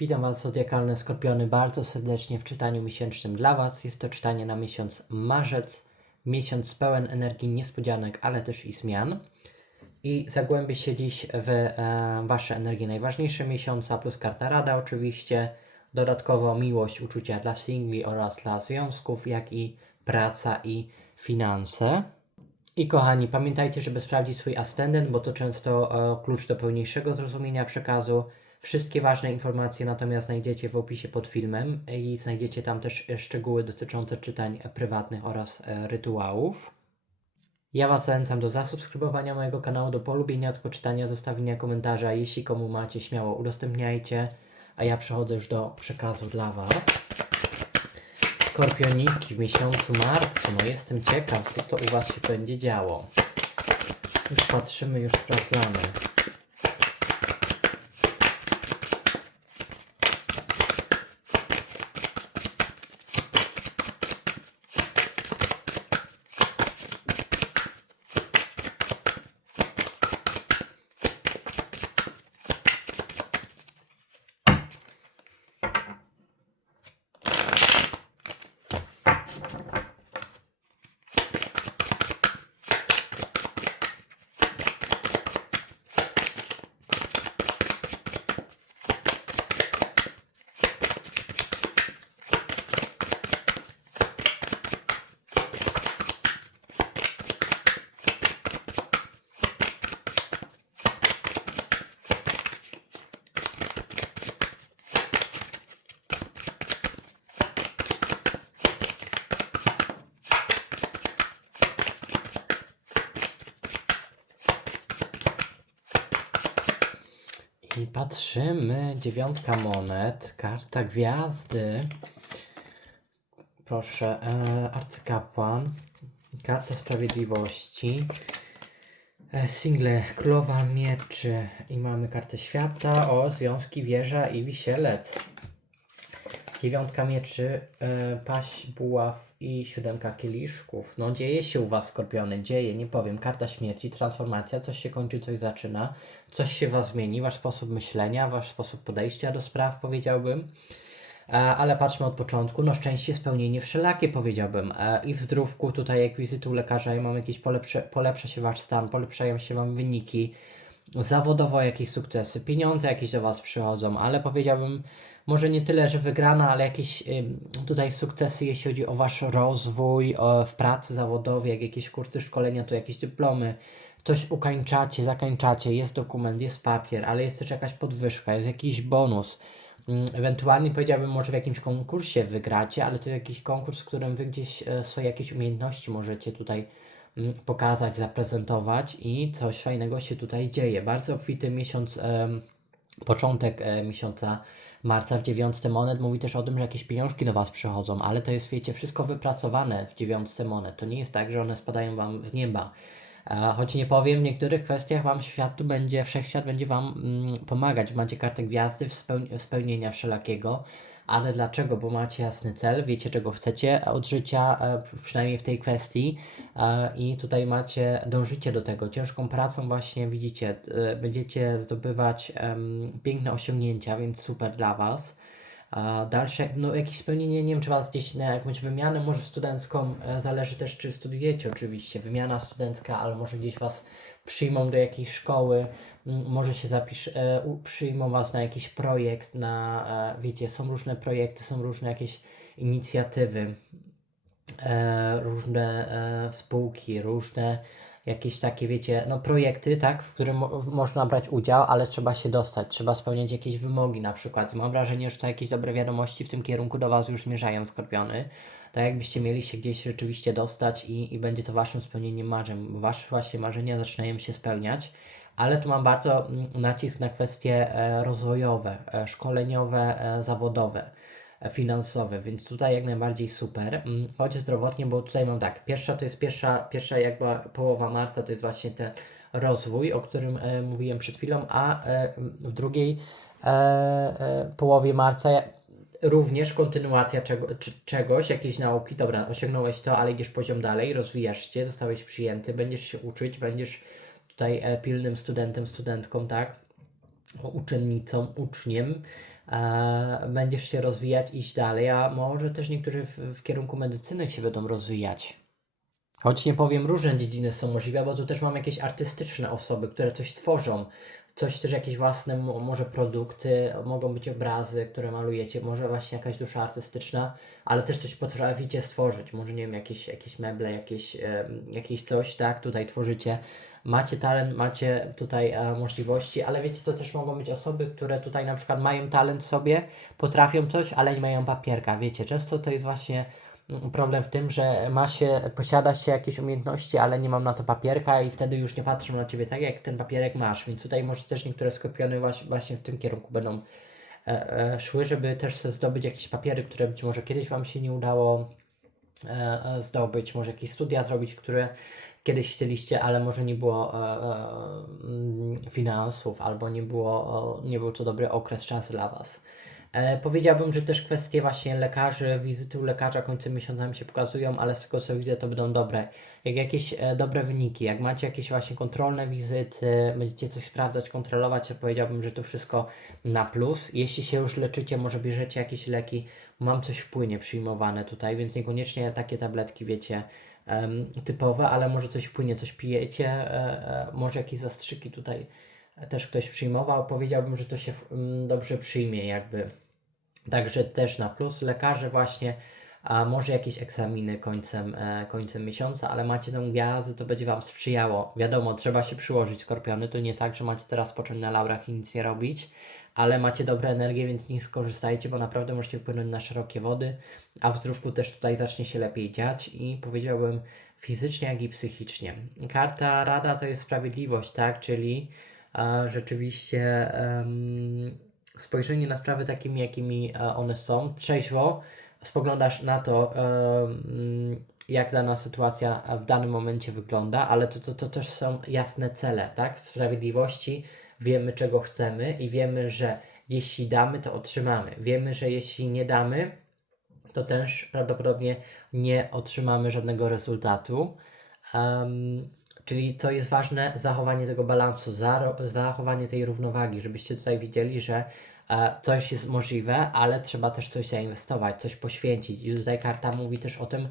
Witam Was, zodiakalne skorpiony, bardzo serdecznie w czytaniu miesięcznym dla Was. Jest to czytanie na miesiąc marzec, miesiąc pełen energii niespodzianek, ale też i zmian. I zagłębię się dziś w e, Wasze energie najważniejsze miesiąca, plus karta rada oczywiście. Dodatkowo miłość, uczucia dla singli oraz dla związków, jak i praca i finanse. I kochani, pamiętajcie, żeby sprawdzić swój ascendent, bo to często e, klucz do pełniejszego zrozumienia przekazu. Wszystkie ważne informacje natomiast znajdziecie w opisie pod filmem i znajdziecie tam też e, szczegóły dotyczące czytań prywatnych oraz e, rytuałów. Ja Was zachęcam do zasubskrybowania mojego kanału, do polubienia tego czytania, zostawienia komentarza. Jeśli komu macie, śmiało udostępniajcie. A ja przechodzę już do przekazu dla Was. Skorpioniki w miesiącu marcu. No jestem ciekaw, co to u Was się będzie działo. Już patrzymy, już sprawdzamy. I patrzymy. Dziewiątka monet, karta gwiazdy. Proszę, e, arcykapłan, karta sprawiedliwości. E, single, królowa mieczy i mamy kartę świata, o, związki, wieża i wisielec. Dziewiątka mieczy, e, paść, buław i siódemka kieliszków. No dzieje się u Was, skorpiony, dzieje, nie powiem. Karta śmierci, transformacja, coś się kończy, coś zaczyna, coś się Was zmieni, Wasz sposób myślenia, Wasz sposób podejścia do spraw, powiedziałbym. E, ale patrzmy od początku, no szczęście, spełnienie wszelakie powiedziałbym. E, I w zdrówku tutaj jak wizytu u lekarza i mam jakieś polepsze, polepsza się Wasz stan, polepszają się Wam wyniki, zawodowo jakieś sukcesy, pieniądze jakieś do Was przychodzą, ale powiedziałbym może nie tyle, że wygrana, ale jakieś tutaj sukcesy, jeśli chodzi o Wasz rozwój w pracy zawodowej, jak jakieś kursy szkolenia, to jakieś dyplomy, coś ukańczacie, zakańczacie, jest dokument, jest papier, ale jest też jakaś podwyżka, jest jakiś bonus. Ym, Ewentualnie powiedziałbym, może w jakimś konkursie wygracie, ale to jest jakiś konkurs, w którym Wy gdzieś e, swoje jakieś umiejętności możecie tutaj ym, pokazać, zaprezentować i coś fajnego się tutaj dzieje. Bardzo obfity miesiąc, początek e, miesiąca marca w dziewiątce monet mówi też o tym, że jakieś pieniążki do Was przychodzą, ale to jest, wiecie, wszystko wypracowane w dziewiątce monet. To nie jest tak, że one spadają Wam z nieba. Choć nie powiem, w niektórych kwestiach Wam świat będzie, wszechświat będzie Wam mm, pomagać. Macie kartę gwiazdy spełnienia wszelakiego, ale dlaczego? Bo macie jasny cel, wiecie czego chcecie od życia, e, przynajmniej w tej kwestii e, i tutaj macie, dążycie do tego. Ciężką pracą właśnie widzicie, e, będziecie zdobywać piękne osiągnięcia, więc super dla Was. Dalsze, no jakieś spełnienie, nie wiem czy Was gdzieś na jakąś wymianę, może studencką, zależy też czy studiujecie oczywiście, wymiana studencka, ale może gdzieś Was przyjmą do jakiejś szkoły, może się zapisz, e, przyjmą Was na jakiś projekt, na, e, wiecie, są różne projekty, są różne jakieś inicjatywy, e, różne spółki, różne jakieś takie, wiecie, no projekty, tak, w którym mo można brać udział, ale trzeba się dostać, trzeba spełniać jakieś wymogi na przykład. I mam wrażenie, że to jakieś dobre wiadomości w tym kierunku do Was już zmierzają, Skorpiony. Tak jakbyście mieli się gdzieś rzeczywiście dostać i, i będzie to Waszym spełnieniem marzeń, Wasze właśnie marzenia zaczynają się spełniać. Ale tu mam bardzo mm, nacisk na kwestie e, rozwojowe, e, szkoleniowe, e, zawodowe finansowe, więc tutaj jak najbardziej super. Mm, Choć zdrowotnie, bo tutaj mam tak, pierwsza to jest pierwsza, pierwsza jakby połowa marca, to jest właśnie ten rozwój, o którym mówiłem przed chwilą, a w drugiej połowie marca również kontynuacja czego, czegoś, jakiejś nauki, dobra, osiągnąłeś to, ale idziesz poziom dalej, rozwijasz się, zostałeś przyjęty, będziesz się uczyć, będziesz tutaj e, pilnym studentem, studentką, tak? uczennicą, uczniem, e, będziesz się rozwijać, iść dalej, a może też niektórzy w, w kierunku medycyny się będą rozwijać. Choć nie powiem, różne dziedziny są możliwe, bo tu też mam jakieś artystyczne osoby, które coś tworzą, coś też jakieś własne, mo- może produkty, mogą być obrazy, które malujecie, może właśnie jakaś dusza artystyczna, ale też coś potraficie stworzyć, może nie wiem, jakieś, jakieś meble, jakieś, jakieś coś, tak, tutaj tworzycie, macie talent, macie tutaj e, możliwości, ale wiecie, to też mogą być osoby, które tutaj na przykład mają talent sobie, potrafią coś, ale nie mają papierka, wiecie, często to jest właśnie problem w tym, że ma się, posiada się jakieś umiejętności, ale nie mam na to papierka i wtedy już nie patrzą na Ciebie tak, jak ten papierek masz, więc tutaj może też niektóre skorpiony właśnie, w tym kierunku będą e, e, szły, żeby też zdobyć jakieś papiery, które być może kiedyś Wam się nie udało e, zdobyć, może jakieś studia zrobić, które kiedyś chcieliście, ale może nie było mm, finansów, albo nie było, nie był to dobry okres, czas dla Was. E, powiedziałbym, że też kwestie właśnie lekarzy, wizyty u lekarza końcem miesiąca mi się pokazują, ale z tego co widzę, to będą dobre. Jak jakieś e, dobre wyniki, jak macie jakieś właśnie kontrolne wizyty, będziecie coś sprawdzać, kontrolować, to powiedziałbym, że to wszystko na plus. Jeśli się już leczycie, może bierzecie jakieś leki, mam coś w płynie przyjmowane tutaj, więc niekoniecznie takie tabletki, wiecie, typowe, ale może coś w płynie, coś pijecie, e, może jakieś zastrzyki tutaj też ktoś przyjmował, powiedziałbym, że to się mm, dobrze przyjmie jakby. Także też na plus lekarze właśnie, a może jakieś egzaminy końcem, e, końcem miesiąca, ale macie tą gwiazdę, to będzie Wam sprzyjało. Wiadomo, trzeba się przyłożyć, skorpiony, to nie tak, że macie teraz począć na laurach i nic nie robić, ale macie dobre energię, więc nie skorzystajcie, bo naprawdę możecie wpłynąć na szerokie wody, a w zdrówku też tutaj zacznie się lepiej dziać i powiedziałbym fizycznie, jak i psychicznie. Karta Rada to jest sprawiedliwość, tak, czyli a rzeczywiście em, spojrzenie na sprawy takimi, jakimi e, one są, trzeźwo spoglądasz na to, em, jak dana sytuacja w danym momencie wygląda, ale to, to, to też są jasne cele, tak? Sprawiedliwości, wiemy czego chcemy i wiemy, że jeśli damy, to otrzymamy. Wiemy, że jeśli nie damy, to też prawdopodobnie nie otrzymamy żadnego rezultatu. Em, czyli co jest ważne, zachowanie tego balansu, zachowanie tej równowagi, żebyście tutaj widzieli, że e, coś jest możliwe, ale trzeba też coś zainwestować, coś poświęcić. I tutaj karta mówi też o tym,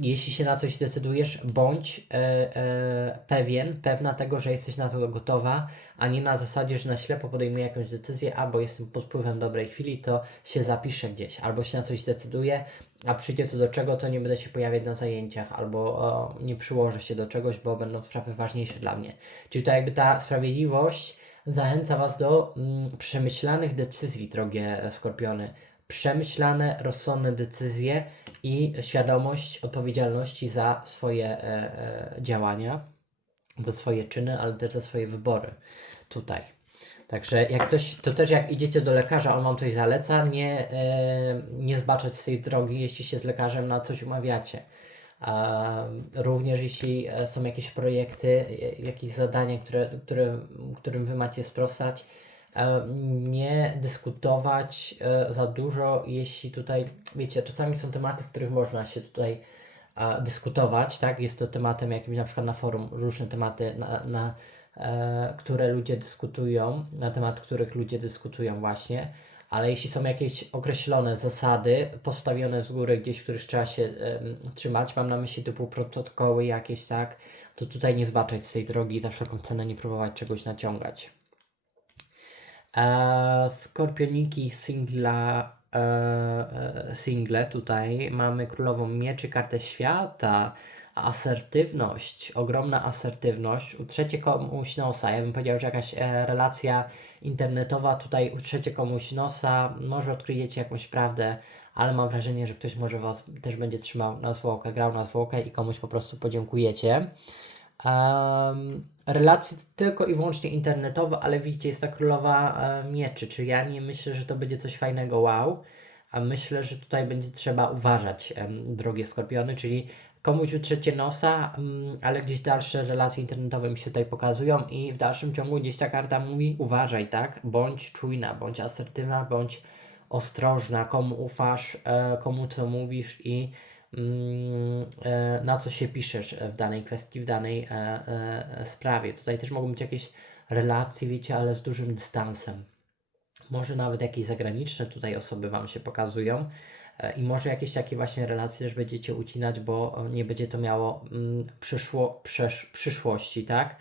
jeśli się na coś zdecydujesz, bądź e, e, pewien, pewna tego, że jesteś na to gotowa, a nie na zasadzie, że na ślepo podejmuję jakąś decyzję, albo jestem pod wpływem dobrej chwili, to się zapiszę gdzieś, albo się na coś zdecyduję, a przyjdzie co do czego, to nie będę się pojawiać na zajęciach, albo o, nie przyłożę się do czegoś, bo będą sprawy ważniejsze dla mnie. Czyli to jakby ta sprawiedliwość zachęca Was do mm, przemyślanych decyzji, drogie skorpiony. Przemyślane, rozsądne decyzje i świadomość odpowiedzialności za swoje e, e, działania, za swoje czyny, ale też za swoje wybory tutaj. Także jak coś, to też jak idziecie do lekarza, on wam coś zaleca, nie, e, nie zbaczać z tej drogi, jeśli się z lekarzem na coś umawiacie. A również jeśli są jakieś projekty, jakieś zadania, które, które, którym wy macie sprostać, nie dyskutować e, za dużo, jeśli tutaj, wiecie, czasami są tematy, w których można się tutaj a, dyskutować, tak? Jest to tematem jakimś na przykład na forum, różne tematy, na, na, e, które ludzie dyskutują, na temat których ludzie dyskutują właśnie, ale jeśli są jakieś określone zasady postawione z góry gdzieś, których trzeba się em, trzymać, mam na myśli typu protokoły jakieś, tak? To tutaj nie zbaczać z tej drogi za wszelką cenę nie próbować czegoś naciągać. E, Skorpioniki singla, e, e, single tutaj mamy królową mieczy, kartę świata, asertywność, ogromna asertywność, utrzecie komuś nosa, ja bym powiedział, że jakaś e, relacja internetowa, tutaj utrzecie komuś nosa, może odkryjecie jakąś prawdę, ale mam wrażenie, że ktoś może Was też będzie trzymał na zwłokę, grał na zwłokę i komuś po prostu podziękujecie. Um, relacje tylko i wyłącznie internetowe, ale widzicie, jest ta królowa e, mieczy, czy ja nie myślę, że to będzie coś fajnego, wow, a myślę, że tutaj będzie trzeba uważać, drogie skorpiony, czyli komuś utrzecie nosa, mm, ale gdzieś dalsze relacje internetowe mi się tutaj pokazują i w dalszym ciągu gdzieś ta karta mówi uważaj, tak, bądź czujna, bądź asertywna, bądź ostrożna, komu ufasz, e, komu co mówisz i na co się piszesz w danej kwestii, w danej e, e, sprawie. Tutaj też mogą być jakieś relacji, wiecie, ale z dużym dystansem. Może nawet jakieś zagraniczne tutaj osoby Wam się pokazują. E, I może jakieś takie właśnie relacje też będziecie ucinać, bo e, nie będzie to miało mm, przyszło, przesz, przyszłości, tak?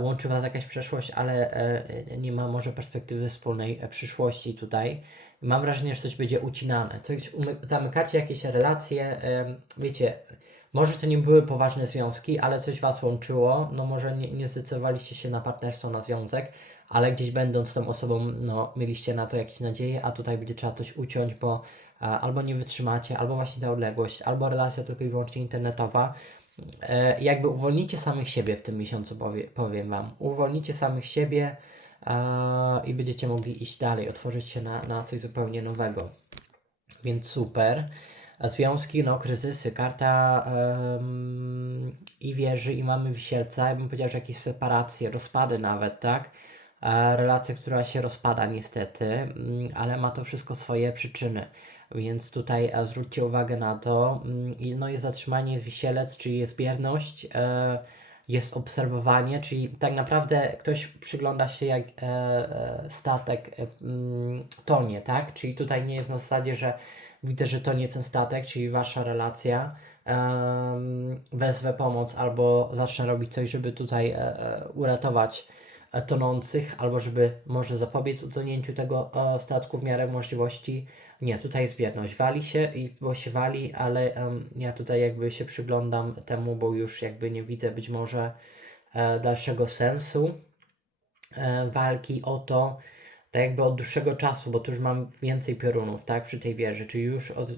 Łączy Was jakaś przeszłość, ale e, nie ma może perspektywy wspólnej e, przyszłości tutaj. Mam wrażenie, że coś będzie ucinane. Coś zamykacie jakieś relacje, wiecie, może to nie były poważne związki, ale coś Was łączyło. No może nie, nie zdecydowaliście się na partnerstwo, na związek, ale gdzieś będąc tą osobą, no mieliście na to jakieś nadzieje, a tutaj będzie trzeba coś uciąć, bo e, albo nie wytrzymacie, albo właśnie ta odległość, albo relacja tylko i wyłącznie internetowa. E, jakby uwolnicie samych siebie w tym miesiącu, powie, powiem Wam. Uwolnicie samych siebie e, i będziecie mogli iść dalej, otworzyć się na, na coś zupełnie nowego. Więc super. Związki, no kryzysy, karta em, i wieży i mamy wisielca, ja bym powiedział, że jakieś separacje, rozpady nawet, tak? E, relacja, która się rozpada niestety, mm, ale ma to wszystko swoje przyczyny. Więc tutaj e, zwróćcie uwagę na to. Mm, No jest zatrzymanie, jest wisielec, czyli jest bierność, e, jest obserwowanie, czyli tak naprawdę ktoś przygląda się jak statek mm, tonie, tak? Czyli tutaj nie jest na zasadzie, że widzę, że to nie ten statek, czyli wasza relacja, wezwę pomoc albo zacznę robić coś, żeby tutaj uratować tonących, albo żeby może zapobiec utonięciu tego e, statku w miarę możliwości. Nie, tutaj jest bierność. Wali się, i, bo się wali, ale em, ja tutaj jakby się przyglądam temu, bo już jakby nie widzę być może e, dalszego sensu e, walki o to, tak jakby od dłuższego czasu, bo tu już mam więcej piorunów, tak, przy tej wieży, czyli już od,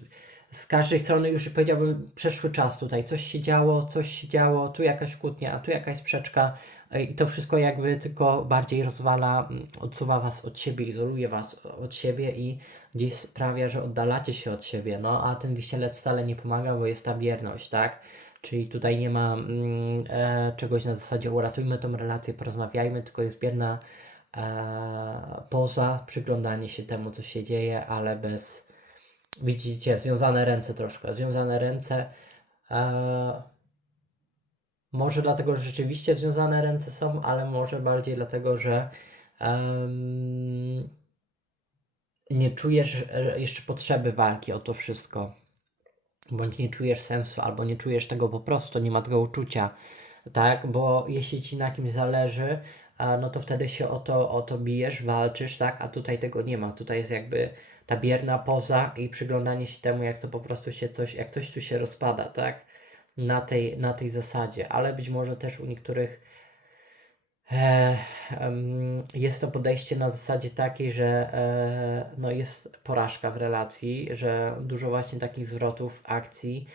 z każdej strony już powiedziałbym przeszły czas tutaj, coś się działo, coś się działo, tu jakaś kłótnia, a tu jakaś sprzeczka e, i to wszystko jakby tylko bardziej rozwala, mm, odsuwa was od siebie, izoluje was od siebie i gdzieś sprawia, że oddalacie się od siebie, no a ten wisielec wcale nie pomaga, bo jest ta bierność, tak, Czyli tutaj nie ma mm, e, czegoś na zasadzie uratujmy tą relację, porozmawiajmy, tylko jest bierna e, poza, przyglądanie się temu, co się dzieje, ale bez, widzicie, związane ręce troszkę, związane ręce, e, może dlatego, że rzeczywiście związane ręce są, ale może bardziej dlatego, że nie czujesz e, jeszcze potrzeby walki o to wszystko, bądź nie czujesz sensu, albo nie czujesz tego po prostu, nie ma tego uczucia, tak? Bo jeśli ci na kimś zależy, a no to wtedy się o to, o to bijesz, walczysz, tak? A tutaj tego nie ma. Tutaj jest jakby ta bierna poza i przyglądanie się temu, jak to po prostu się coś, jak coś tu się rozpada, tak? Na tej, na tej zasadzie, ale być może też u niektórych e, em, jest to podejście na zasadzie takiej, że e, no jest porażka w relacji, że dużo właśnie takich zwrotów, akcji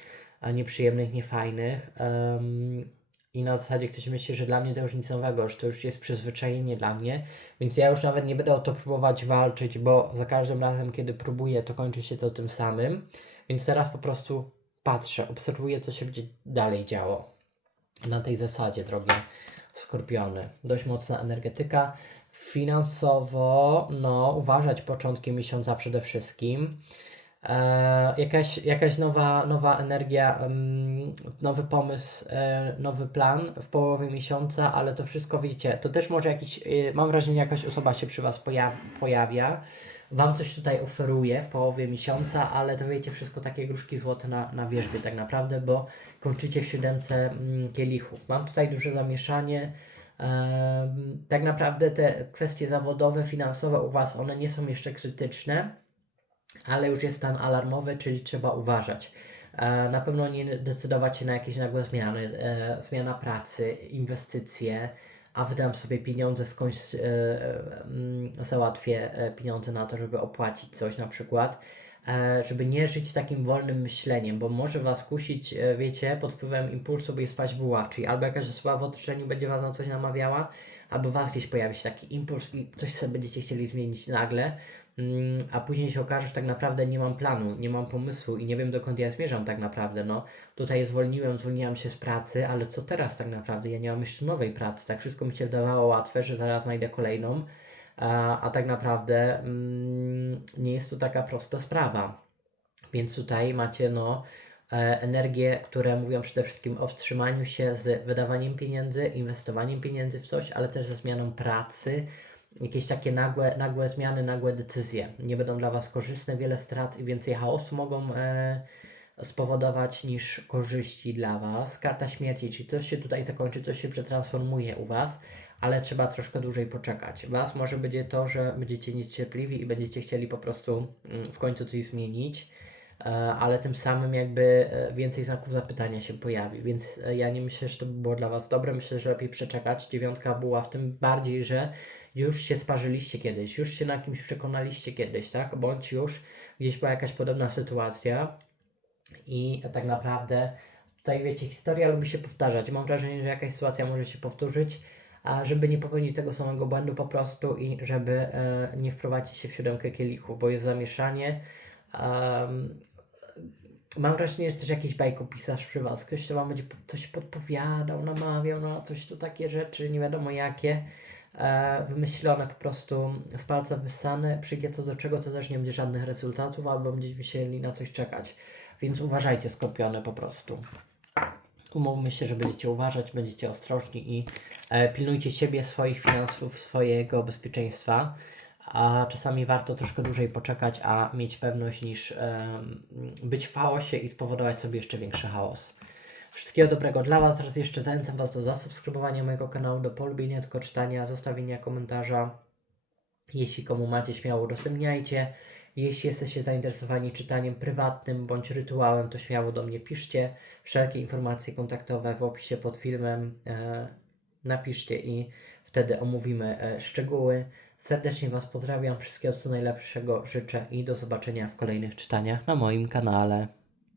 nieprzyjemnych, niefajnych. em, i na zasadzie ktoś myśli, że dla mnie to już nic nowego, że to już jest przyzwyczajenie dla mnie, więc ja już nawet nie będę o to próbować walczyć, bo za każdym razem, kiedy próbuję, to kończy się to tym samym. Więc teraz po prostu patrzę, obserwuję, co się będzie dalej działo. Na tej zasadzie, drogie skorpiony. Dość mocna energetyka. Finansowo, no, uważać początkiem miesiąca przede wszystkim. E, jakaś, jakaś nowa, nowa energia, nowy pomysł, e, nowy plan w połowie miesiąca, ale to wszystko widzicie, to też może jakiś, y, mam wrażenie, jakaś osoba się przy Was pojaw, pojawia, Wam coś tutaj oferuje w połowie miesiąca, ale to wiecie, wszystko takie gruszki złote na, na wierzbie tak naprawdę, bo kończycie w siódemce mm, kielichów. Mam tutaj duże zamieszanie, tak naprawdę te kwestie zawodowe, finansowe u Was, one nie są jeszcze krytyczne, ale już jest stan alarmowy, czyli trzeba uważać. E, Na pewno nie decydować się na jakieś nagłe zmiany, e, zmiana pracy, inwestycje, a wydam sobie pieniądze skądś, e, mm, załatwię pieniądze na to, żeby opłacić coś na przykład, żeby nie żyć takim wolnym myśleniem, bo może Was kusić, wiecie, pod wpływem impulsu, by spać buła, czyli albo jakaś osoba w otoczeniu będzie Was na coś namawiała, albo Was gdzieś pojawi się taki impuls i coś sobie będziecie chcieli zmienić nagle, a później się okaże, że tak naprawdę nie mam planu, nie mam pomysłu i nie wiem dokąd ja zmierzam tak naprawdę. No, tutaj zwolniłem, zwolniłam się z pracy, ale co teraz tak naprawdę? Ja nie mam jeszcze nowej pracy, tak wszystko mi się wydawało łatwe, że zaraz znajdę kolejną, a, a tak naprawdę mm, nie jest to taka prosta sprawa. Więc tutaj macie, no, e, energie, które mówią przede wszystkim o wstrzymaniu się z wydawaniem pieniędzy, inwestowaniem pieniędzy w coś, ale też ze zmianą pracy. Jakieś takie nagłe, nagłe zmiany, nagłe decyzje nie będą dla Was korzystne, wiele strat i więcej chaosu mogą e, spowodować niż korzyści dla Was. Karta śmierci, czyli coś się tutaj zakończy, coś się przetransformuje u Was, ale trzeba troszkę dłużej poczekać. Was może będzie to, że będziecie niecierpliwi i będziecie chcieli po prostu mm, w końcu coś zmienić, e, ale tym samym jakby e, więcej znaków zapytania się pojawi, więc e, ja nie myślę, że to by było dla Was dobre, myślę, że lepiej przeczekać. Dziewiątka była w tym bardziej, że już się sparzyliście kiedyś, już się na kimś przekonaliście kiedyś, tak? Bądź już gdzieś była jakaś podobna sytuacja i tak naprawdę tutaj wiecie, historia lubi się powtarzać. Mam wrażenie, że jakaś sytuacja może się powtórzyć, a żeby nie popełnić tego samego błędu po prostu i żeby e, nie wprowadzić się w siódemkę kielichów, bo jest zamieszanie. Mam wrażenie, że też jakiś bajkopisarz przy Was. Ktoś to Wam będzie coś podpowiadał, namawiał, no coś tu takie rzeczy, nie wiadomo jakie. E, wymyślone po prostu z palca wyssane, przyjdzie to do czego, to też nie będzie żadnych rezultatów, albo będziecie musieli na coś czekać. Więc uważajcie, skorpiony po prostu. Umówmy się, że będziecie uważać, będziecie ostrożni i e, pilnujcie siebie, swoich finansów, swojego bezpieczeństwa. A czasami warto troszkę dłużej poczekać, a mieć pewność niż być w chaosie i spowodować sobie jeszcze większy chaos. Wszystkiego dobrego dla Was. Raz jeszcze zachęcam Was do zasubskrybowania mojego kanału, do polubienia, tylko czytania, zostawienia komentarza. Jeśli komu macie, śmiało udostępniajcie. Jeśli jesteście zainteresowani czytaniem prywatnym bądź rytuałem, to śmiało do mnie piszcie. Wszelkie informacje kontaktowe w opisie pod filmem e, napiszcie i wtedy omówimy e, szczegóły. Serdecznie Was pozdrawiam, wszystkiego co najlepszego życzę i do zobaczenia w kolejnych czytaniach na moim kanale.